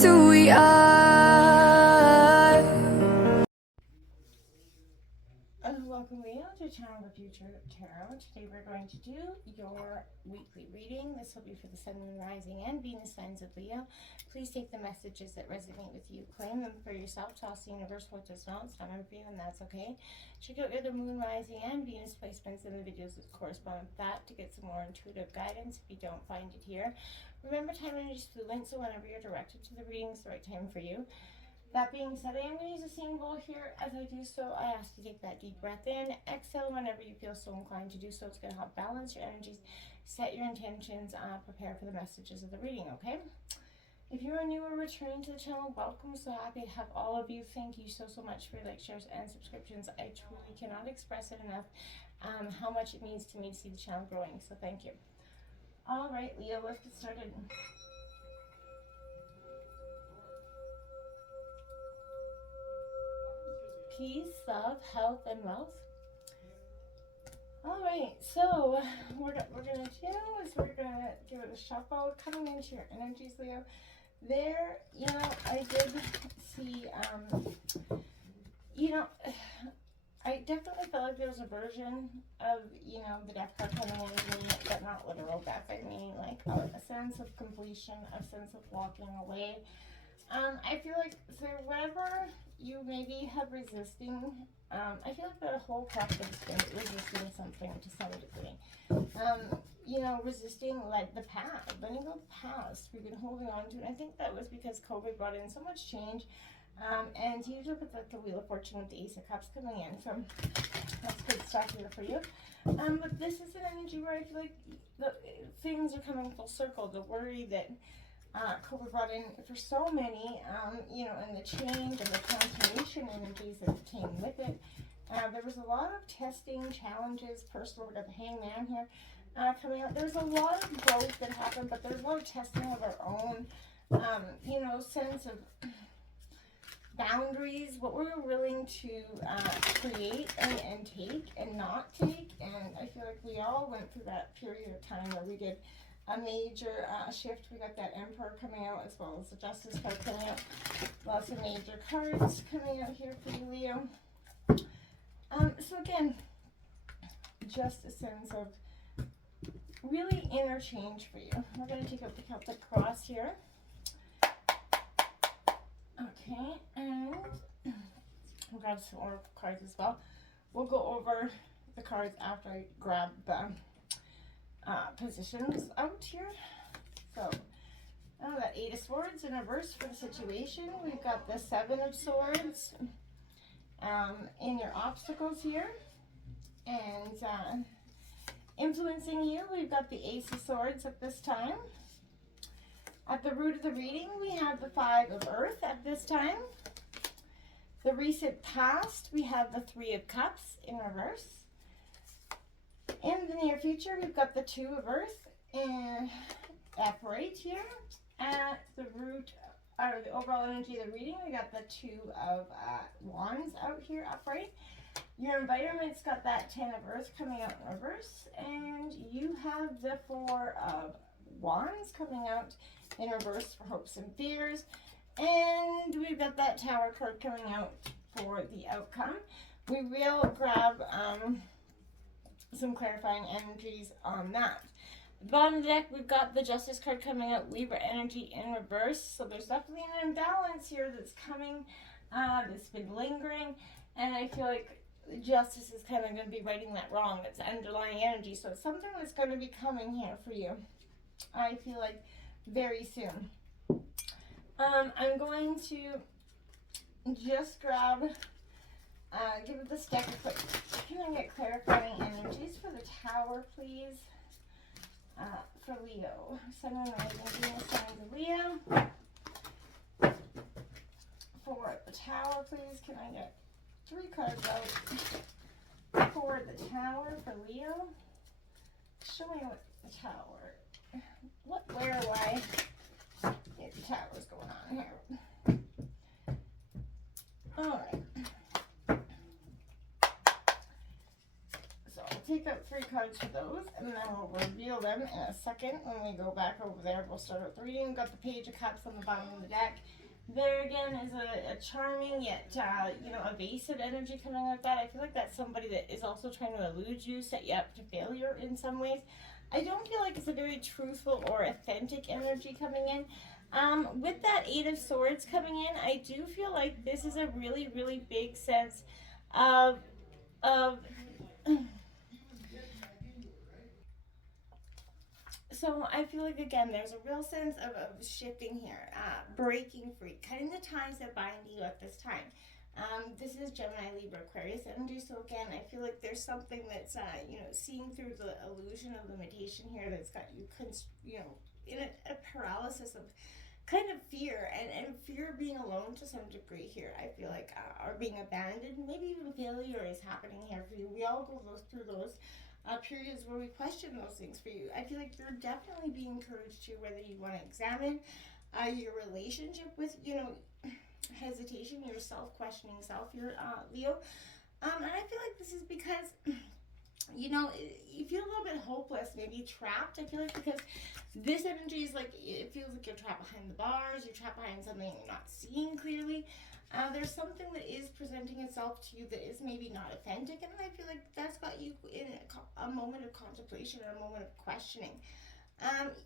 just who we are. Welcome Leo to Channel the Future Tarot. Today we're going to do your weekly reading. This will be for the Sun, Moon, Rising, and Venus signs of Leo. Please take the messages that resonate with you, claim them for yourself, toss the universe what does not. It's not meant for you, and that's okay. Check out your other Moon, Rising, and Venus placements in the videos that correspond with that to get some more intuitive guidance if you don't find it here. Remember, time energy is fluent, so whenever you're directed to the reading, it's the right time for you. That being said, I am going to use the same bowl here. As I do so, I ask you to take that deep breath in, exhale whenever you feel so inclined to do so. It's going to help balance your energies, set your intentions, prepare for the messages of the reading, okay? If you are new or returning to the channel, welcome. So happy to have all of you. Thank you so much for your likes, shares, and subscriptions. I truly cannot express it enough how much it means to me to see the channel growing, so thank you. All right, Leo, let's get started. Peace, love, health, and wealth. All right, so what we're gonna do is we're gonna give it a shuffle, coming into your energies, Leo. There, I did see, I definitely felt like there was a version of, the death card coming in, but not literal death. I mean, like a sense of completion, a sense of walking away. I feel like so whatever you maybe have resisting, I feel like the whole collective has been resisting something to some degree. Resisting like the past, letting go of the past. We've been holding on to it. I think that was because COVID brought in so much change. And you look at the Wheel of Fortune with the Ace of Cups coming in, so that's good stuff here for you. But this is an energy where I feel like things are coming full circle. The worry that COVID brought in for so many, and the change and the transformation energies that came with it. There was a lot of testing, challenges, personal. We got the Hangman here coming out. There's a lot of growth that happened, but there's a lot of testing of our own, sense of boundaries, what we're willing to create and take and not take. And I feel like we all went through that period of time where we did a major shift. We got that Emperor coming out as well as the Justice card coming out. Lots of major cards coming out here for you, Leo. So again, just a sense of really interchange for you. We're going to take out the Celtic Cross here. Okay, and we'll grab some oracle cards as well. We'll go over the cards after I grab the positions out here. So that Eight of Swords in reverse for the situation. We've got the Seven of Swords in your obstacles here, and influencing you, we've got the Ace of Swords at this time. At the root of the reading, we have the Five of Earth at this time. The recent past, we have the Three of Cups in reverse. In the near future, we've got the Two of Earth and upright here. At the root, or the overall energy of the reading, we got the Two of Wands out here upright. Your environment's got that Ten of Earth coming out in reverse. And you have the Four of Wands coming out in reverse for hopes and fears. And we've got that Tower card coming out for the outcome. We will grab some clarifying energies on that. At the bottom of the deck, we've got the Justice card coming out, Libra energy in reverse. So there's definitely an imbalance here that's coming, that's been lingering. And I feel like Justice is kind of going to be righting that wrong. It's underlying energy. So it's something that's going to be coming here for you, I feel like, very soon. I'm going to just grab, give this deck a quick, can I get clarifying energies for the Tower, please? For Leo. Sun, Moon, Rising, Venus signs of Leo. For the Tower, please, can I get 3 cards out for the Tower for Leo? Show me what the Tower, where, why the Tower's going on here. Alright. So I'll take out 3 cards for those, and then we'll reveal them in a second when we go back over there. We'll start with the reading. We've got the Page of Cups on the bottom of the deck. There again is a charming yet, evasive energy coming like that. I feel like that's somebody that is also trying to elude you, set you up to failure in some ways. I don't feel like it's a very truthful or authentic energy coming in. With that 8 of Swords coming in, I do feel like this is a really, really big sense of so I feel like, again, there's a real sense of shifting here, breaking free, cutting the ties that bind you at this time. This is Gemini, Libra, Aquarius energy. So again, I feel like there's something that's, seeing through the illusion of limitation here that's got you, in a paralysis of kind of fear and fear of being alone to some degree here. I feel like, or being abandoned, maybe even failure is happening here for you. We all go through those periods where we question those things for you. I feel like you're definitely being encouraged to, whether you want to examine your relationship with, hesitation, your self-questioning self, your Leo. And I feel like this is because, you feel a little bit hopeless, maybe trapped. I feel like because this energy is like, it feels like you're trapped behind the bars, you're trapped behind something you're not seeing clearly. There's something that is presenting itself to you that is maybe not authentic, and I feel like that's got you in a moment of contemplation or a moment of questioning.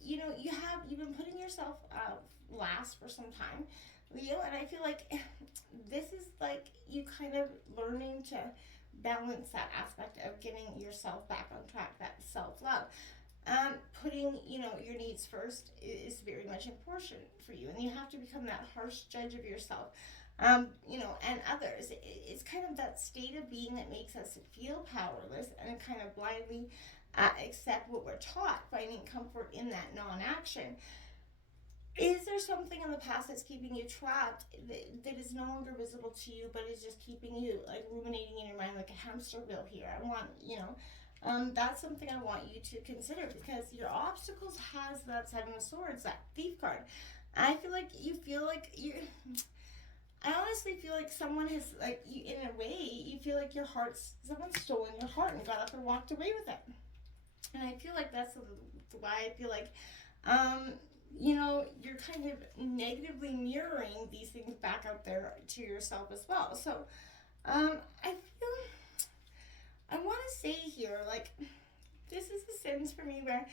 You've been putting yourself last for some time, Leo, and I feel like this is like you kind of learning to balance that aspect of getting yourself back on track, that self-love. Putting, your needs first is very much important for you, and you have to become that harsh judge of yourself. And others. It's kind of that state of being that makes us feel powerless and kind of blindly accept what we're taught, finding comfort in that non-action. Is there something in the past that's keeping you trapped that is no longer visible to you, but is just keeping you like ruminating in your mind like a hamster wheel here? That's something I want you to consider, because your obstacles has that 7 of Swords, that Thief card. I feel like I honestly feel like someone has, like, you, in a way, you feel like someone's stolen your heart and got up and walked away with it. And I feel like that's why I feel like, you're kind of negatively mirroring these things back out there to yourself as well. So, I want to say here, like, this is a sentence for me where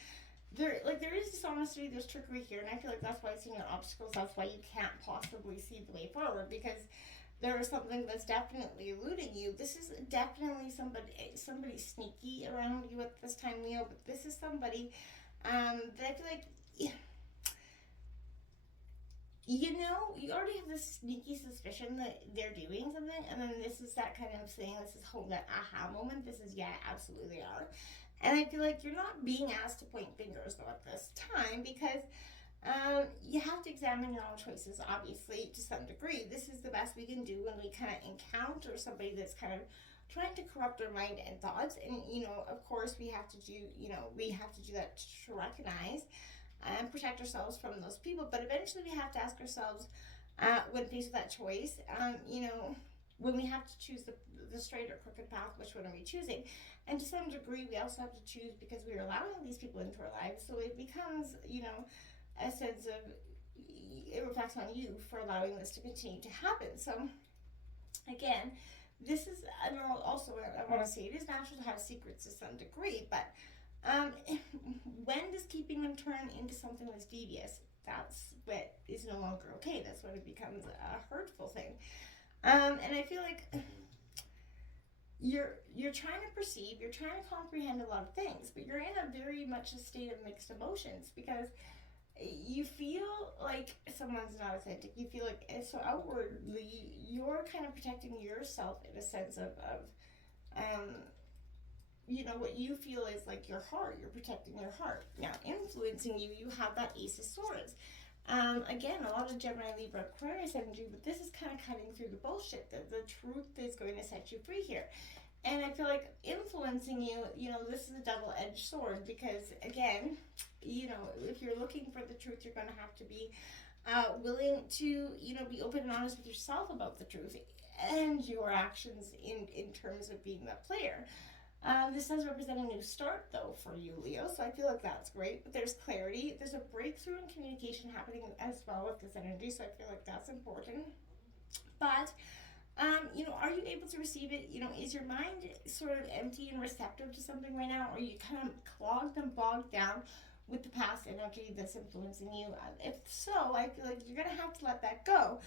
there is dishonesty, there's trickery here, and I feel like that's why it's in your obstacles. That's why you can't possibly see the way forward, because there is something that's definitely eluding you. This is definitely somebody sneaky around you at this time, Leo. But this is somebody that I feel like, you already have this sneaky suspicion that they're doing something, and then this is that kind of saying, this is that aha moment. This is, yeah, absolutely are. And I feel like you're not being asked to point fingers, though, at this time, because you have to examine your own choices, obviously, to some degree. This is the best we can do when we kind of encounter somebody that's kind of trying to corrupt our mind and thoughts. And, of course, we have to do that to recognize and protect ourselves from those people. But eventually we have to ask ourselves, when faced with that choice, when we have to choose the straight or crooked path, which one are we choosing? And to some degree, we also have to choose because we're allowing these people into our lives. So it becomes, a sense of, it reflects on you for allowing this to continue to happen. So again, this is, and also I want to say it is natural to have secrets to some degree, but when does keeping them turn into something that's devious? That's what is no longer okay. That's when it becomes a hurtful thing. And I feel like you're trying to perceive, you're trying to comprehend a lot of things, but you're in a very much a state of mixed emotions, because you feel like someone's not authentic. You feel like, so outwardly you're kind of protecting yourself in a sense of what you feel is like your heart. You're protecting your heart. Now, influencing you, you have that Ace of Swords. Again, a lot of Gemini, Libra, Aquarius energy, but this is kind of cutting through the bullshit. The truth is going to set you free here. And I feel like influencing you, this is a double-edged sword, because again, if you're looking for the truth, you're going to have to be willing to, be open and honest with yourself about the truth and your actions in terms of being the player. This does represent a new start, though, for you, Leo, so I feel like that's great. But there's clarity. There's a breakthrough in communication happening as well with this energy, so I feel like that's important. But, are you able to receive it? Is your mind sort of empty and receptive to something right now, or are you kind of clogged and bogged down with the past energy that's influencing you? If so, I feel like you're going to have to let that go.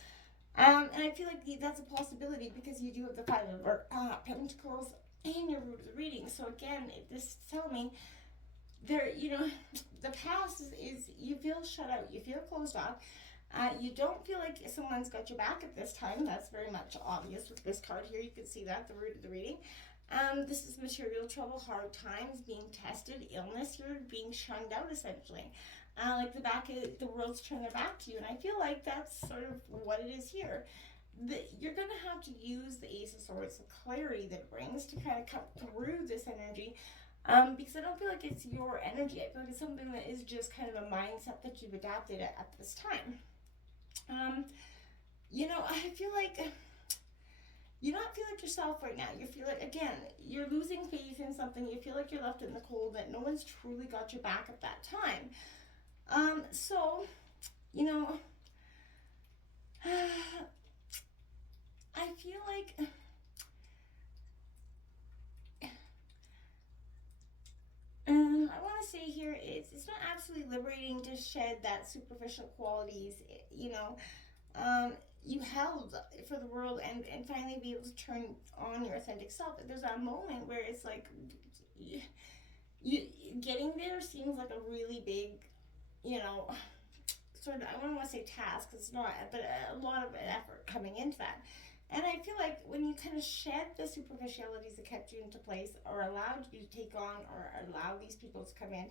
And I feel like that's a possibility because you do have the Five of Pentacles in your root of the reading. So again, this is telling me the past is you feel shut out, you feel closed off. You don't feel like someone's got your back at this time. That's very much obvious with this card here. You can see that, the root of the reading. This is material trouble, hard times, being tested, illness. You're being shunned out, essentially. Like the world's turned their back to you. And I feel like that's sort of what it is here. You're going to have to use the Ace of Swords, the clarity that it brings, to kind of cut through this energy. Because I don't feel like it's your energy. I feel like it's something that is just kind of a mindset that you've adapted at this time. I feel like you don't feel like yourself right now. You feel like, again, you're losing faith in something. You feel like you're left in the cold, that no one's truly got your back at that time. I feel like I want to say here, it's not absolutely liberating to shed that superficial qualities, you held for the world and finally be able to turn on your authentic self. There's a moment where it's like you getting there seems like a really big, sort of, I don't want to say task, because it's not, but a lot of effort coming into that. And I feel like when you kind of shed the superficialities that kept you into place, or allowed you to take on, or allow these people to come in,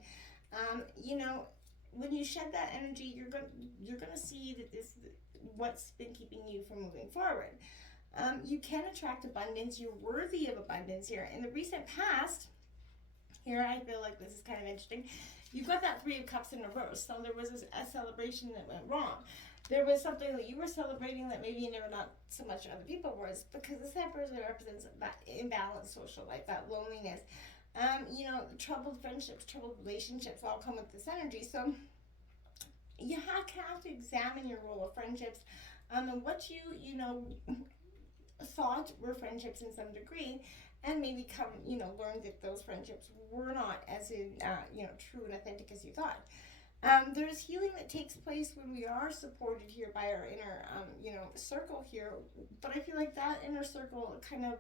when you shed that energy, you're gonna see that this what's been keeping you from moving forward. You can attract abundance. You're worthy of abundance here. In the recent past, here I feel like this is kind of interesting. You've got that Three of Cups in reverse. So there was a celebration that went wrong. There was something that you were celebrating that maybe never, not so much other people was, because this Emperor represents that imbalanced social life, that loneliness. Troubled friendships, troubled relationships all come with this energy. So you have to examine your role of friendships, and what you thought were friendships in some degree, and maybe learn that those friendships were not as true and authentic as you thought. There's healing that takes place when we are supported here by our inner, circle here. But I feel like that inner circle kind of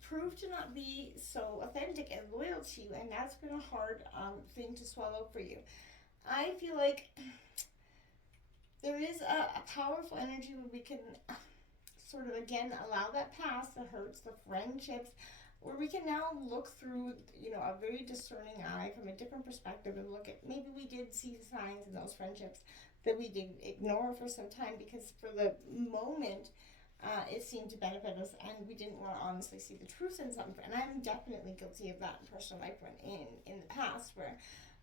proved to not be so authentic and loyal to you, and that's been a hard thing to swallow for you. I feel like there is a powerful energy where we can sort of, again, allow that past, the hurts, the friendships, where we can now look through, a very discerning eye from a different perspective and look at, maybe we did see signs in those friendships that we did ignore for some time because for the moment, it seemed to benefit us and we didn't want to honestly see the truth in something. And I'm definitely guilty of that in personal life in the past where,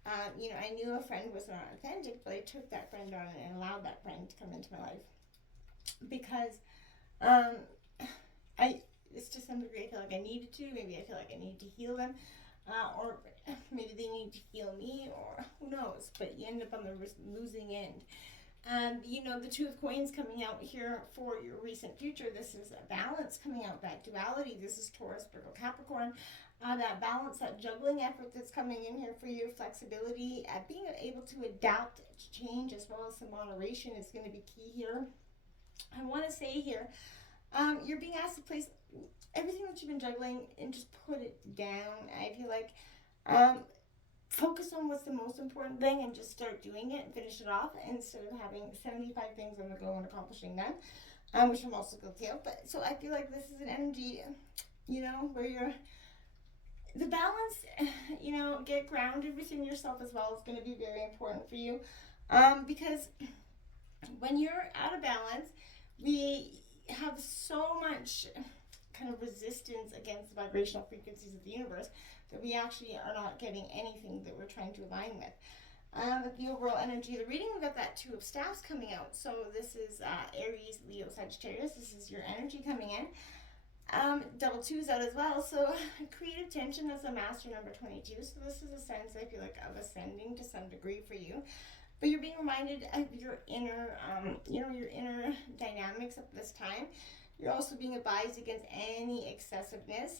I knew a friend was not authentic, but I took that friend on and allowed that friend to come into my life because it's to some degree I feel like I needed to. Maybe I feel like I needed to heal them, or maybe they need to heal me, or who knows. But you end up on the losing end. The Two of Coins coming out here for your recent future. This is a balance coming out, that duality. This is Taurus, Virgo, Capricorn. That balance, that juggling effort that's coming in here for you, flexibility, being able to adapt to change as well as some moderation is going to be key here. I want to say here, you're being asked to place everything that you've been juggling and just put it down. I feel like focus on what's the most important thing and just start doing it and finish it off instead of having 75 things on the go and accomplishing them, which I'm also guilty of. But so I feel like this is an energy, where you're the balance, get grounded within yourself as well is going to be very important for you, because when you're out of balance, we have so much kind of resistance against the vibrational frequencies of the universe that we actually are not getting anything that we're trying to align with. The overall energy of the reading, we've got that Two of Staffs coming out. So this is Aries, Leo, Sagittarius. This is your energy coming in. Double twos out as well. So creative tension is a master number 22. So this is a sense, I feel like, of ascending to some degree for you. But you're being reminded of your inner, your inner dynamics at this time. You're also being advised against any excessiveness.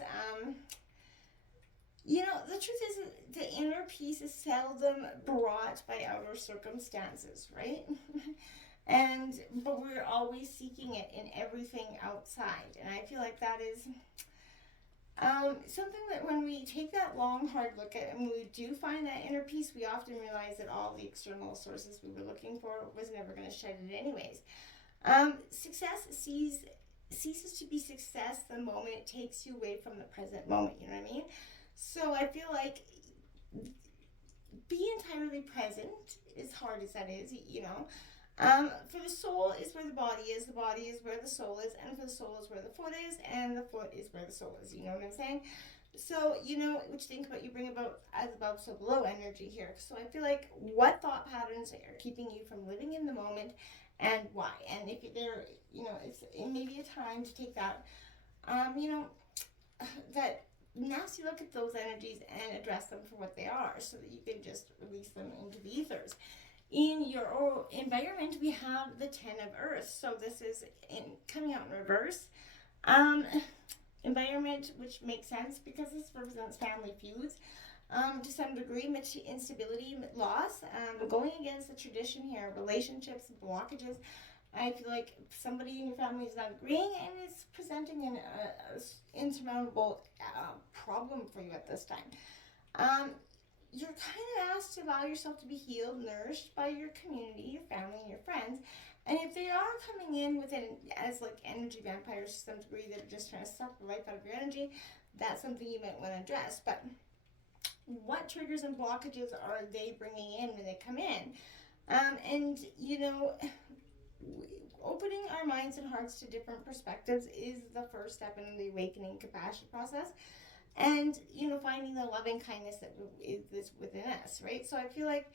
The truth is the inner peace is seldom brought by outer circumstances, right? But we're always seeking it in everything outside. And I feel like that is something that when we take that long, hard look at, and when we do find that inner peace, we often realize that all the external sources we were looking for was never going to shed it anyways. Success ceases to be success the moment it takes you away from the present moment, you know what I mean? So I feel like be entirely present, as hard as that is, for the soul is where the body is where the soul is, and for the soul is where the foot is, and the foot is where the soul is, you know what I'm saying? So, what you think about, you bring about as above, so below energy here. So I feel like what thought patterns are keeping you from living in the moment and why? And if there, it may be a time to take that, that nasty look at those energies and address them for what they are so that you can just release them into the ethers. In your environment, we have the 10 of Earth. So this is coming out in reverse. Environment, which makes sense because this represents family feuds. To some degree, instability, loss, going against the tradition here, relationships, blockages. I feel like somebody in your family is not agreeing and it's presenting an insurmountable problem for you at this time. You're kind of asked to allow yourself to be healed, nourished by your community, your family, and your friends. And if they are coming in as like energy vampires to some degree that are just trying to suck the life out of your energy, that's something you might want to address. But what triggers and blockages are they bringing in when they come in? Opening our minds and hearts to different perspectives is the first step in the awakening compassion process. And, finding the loving kindness that is within us, right? So I feel like,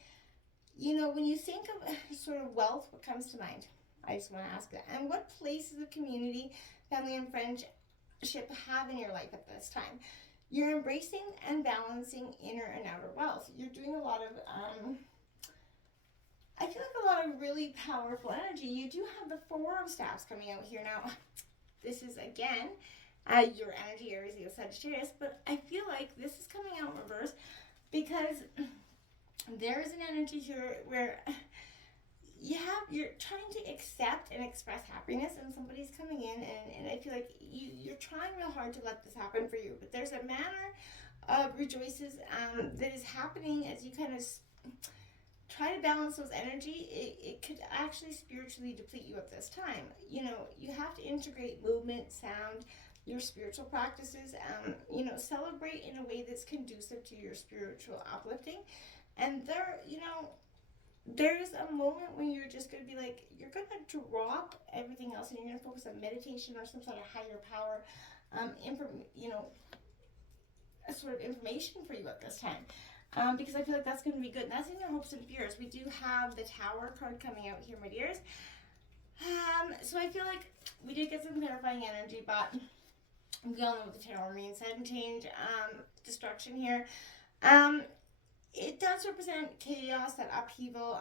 when you think of sort of wealth, what comes to mind? I just want to ask that. And what places of community, family, and friendship have in your life at this time? You're embracing and balancing inner and outer wealth. You're doing a lot of, I feel like a lot of really powerful energy. You do have the 4 of Staffs coming out here now. This is, again, your energy, Aries, Leo, Sagittarius, but I feel like this is coming out in reverse because there is an energy here where you're trying to accept and express happiness, and somebody's coming in, and I feel like you're trying real hard to let this happen for you, but there's a manner of rejoices that is happening as you kind of try to balance those energy. It could actually spiritually deplete you at this time. You have to integrate movement, sound, your spiritual practices, celebrate in a way that's conducive to your spiritual uplifting. And there's a moment when you're just going to be like, you're going to drop everything else and you're going to focus on meditation or some sort of higher power, a sort of information for you at this time. Because I feel like that's going to be good. And that's in your hopes and fears. We do have the Tower card coming out here, my dears. So I feel like we did get some clarifying energy, but we all know what the Tower means. Sudden change, destruction here. It does represent chaos, that upheaval,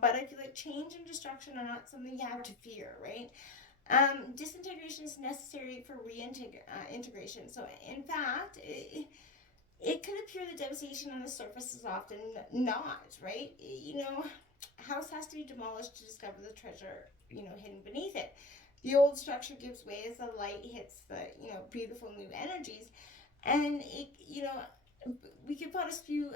but I feel like change and destruction are not something you have to fear, right? Disintegration is necessary for reintegration. So, in fact, it could appear that devastation on the surface is often not, right? House has to be demolished to discover the treasure, hidden beneath it. The old structure gives way as the light hits the, beautiful new energies. And, we could put a few,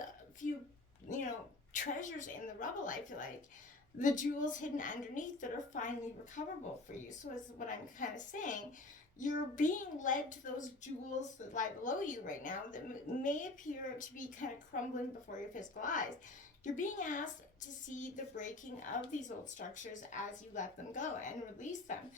treasures in the rubble, I feel like. The jewels hidden underneath that are finally recoverable for you. So, is what I'm kind of saying. You're being led to those jewels that lie below you right now that may appear to be kind of crumbling before your physical eyes. You're being asked to see the breaking of these old structures as you let them go and release them,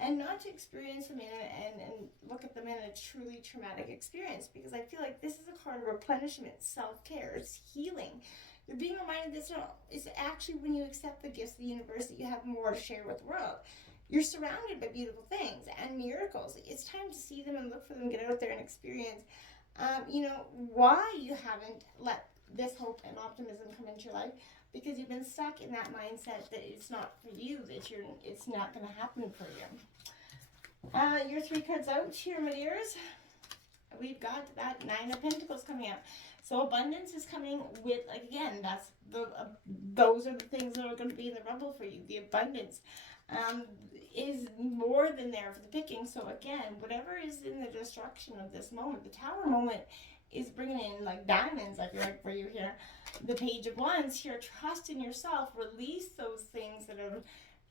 and not to experience them and look at them in a truly traumatic experience, because I feel like this is a card of replenishment, self-care, it's healing. You're being reminded that it's actually when you accept the gifts of the universe that you have more to share with the world. You're surrounded by beautiful things and miracles. It's time to see them and look for them, get out there and experience, you know, why you haven't let this hope and optimism come into your life, because you've been stuck in that mindset that it's not for you, that it's not going to happen for you. Your 3 cards out here, my dears. We've got that 9 of Pentacles coming out. So abundance is coming with, like, again, that's those are the things that are going to be in the rubble for you. The abundance is more than there for the picking. So again, whatever is in the destruction of this moment, the Tower moment is bringing in like diamonds, I feel like, for you here. The Page of Wands here, trust in yourself, release those things that have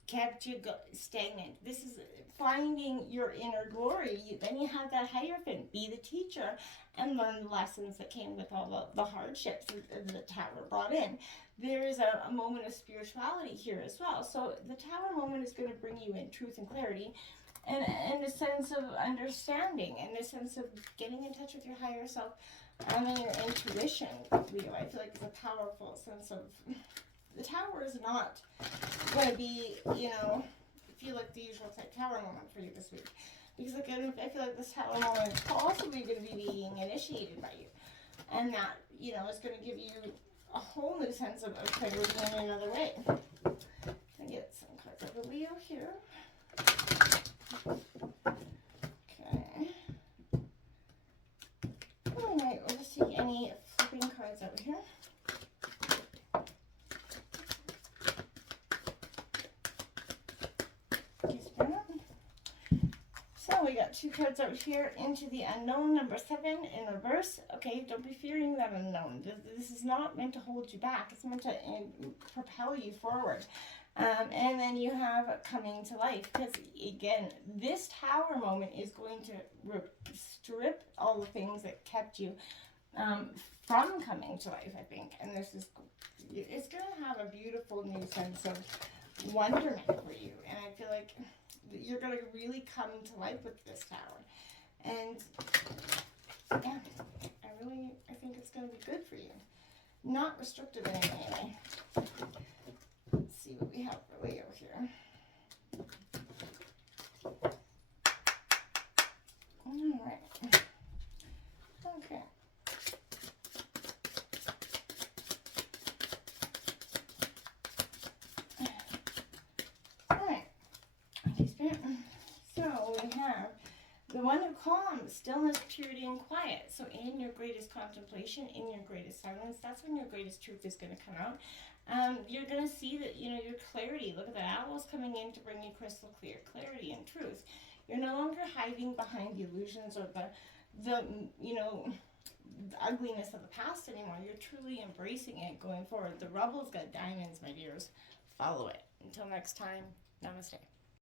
kept you stagnant. This is finding your inner glory. Then you have that Hierophant, be the teacher and learn the lessons that came with all the hardships that the Tower brought in. There is a moment of spirituality here as well. So the Tower moment is going to bring you in truth and clarity, and a sense of understanding, and a sense of getting in touch with your higher self, and your intuition, Leo. I feel like it's a powerful sense of, the Tower is not going to be, you know, feel like the usual type Tower moment for you this week. Because again, I feel like this Tower moment is possibly going to be being initiated by you. And that, you know, is going to give you a whole new sense of clarity in another way. I get some cards of the Leo here. Okay. Alright, we'll just take any flipping cards over here. So we got 2 cards out here, into the unknown, number 7 in reverse. Okay, don't be fearing that unknown. This is not meant to hold you back. It's meant to propel you forward. And then you have coming to life, because again, this Tower moment is going to strip all the things that kept you from coming to life, I think. And this is, it's going to have a beautiful new sense of wonderment for you. And I feel like you're going to really come to life with this Tower. And yeah, I think it's going to be good for you. Not restrictive in any way. Let's see what we have for Leo here. All right. Okay. All right. So we have the One of Calm, stillness, purity, and quiet. So in your greatest contemplation, in your greatest silence, that's when your greatest truth is going to come out. You're going to see that, you know, your clarity. Look at the owls coming in to bring you crystal clear clarity and truth. You're no longer hiding behind the illusions or the you know, the ugliness of the past anymore. You're truly embracing it going forward. The rubble's got diamonds, my dears. Follow it. Until next time, namaste.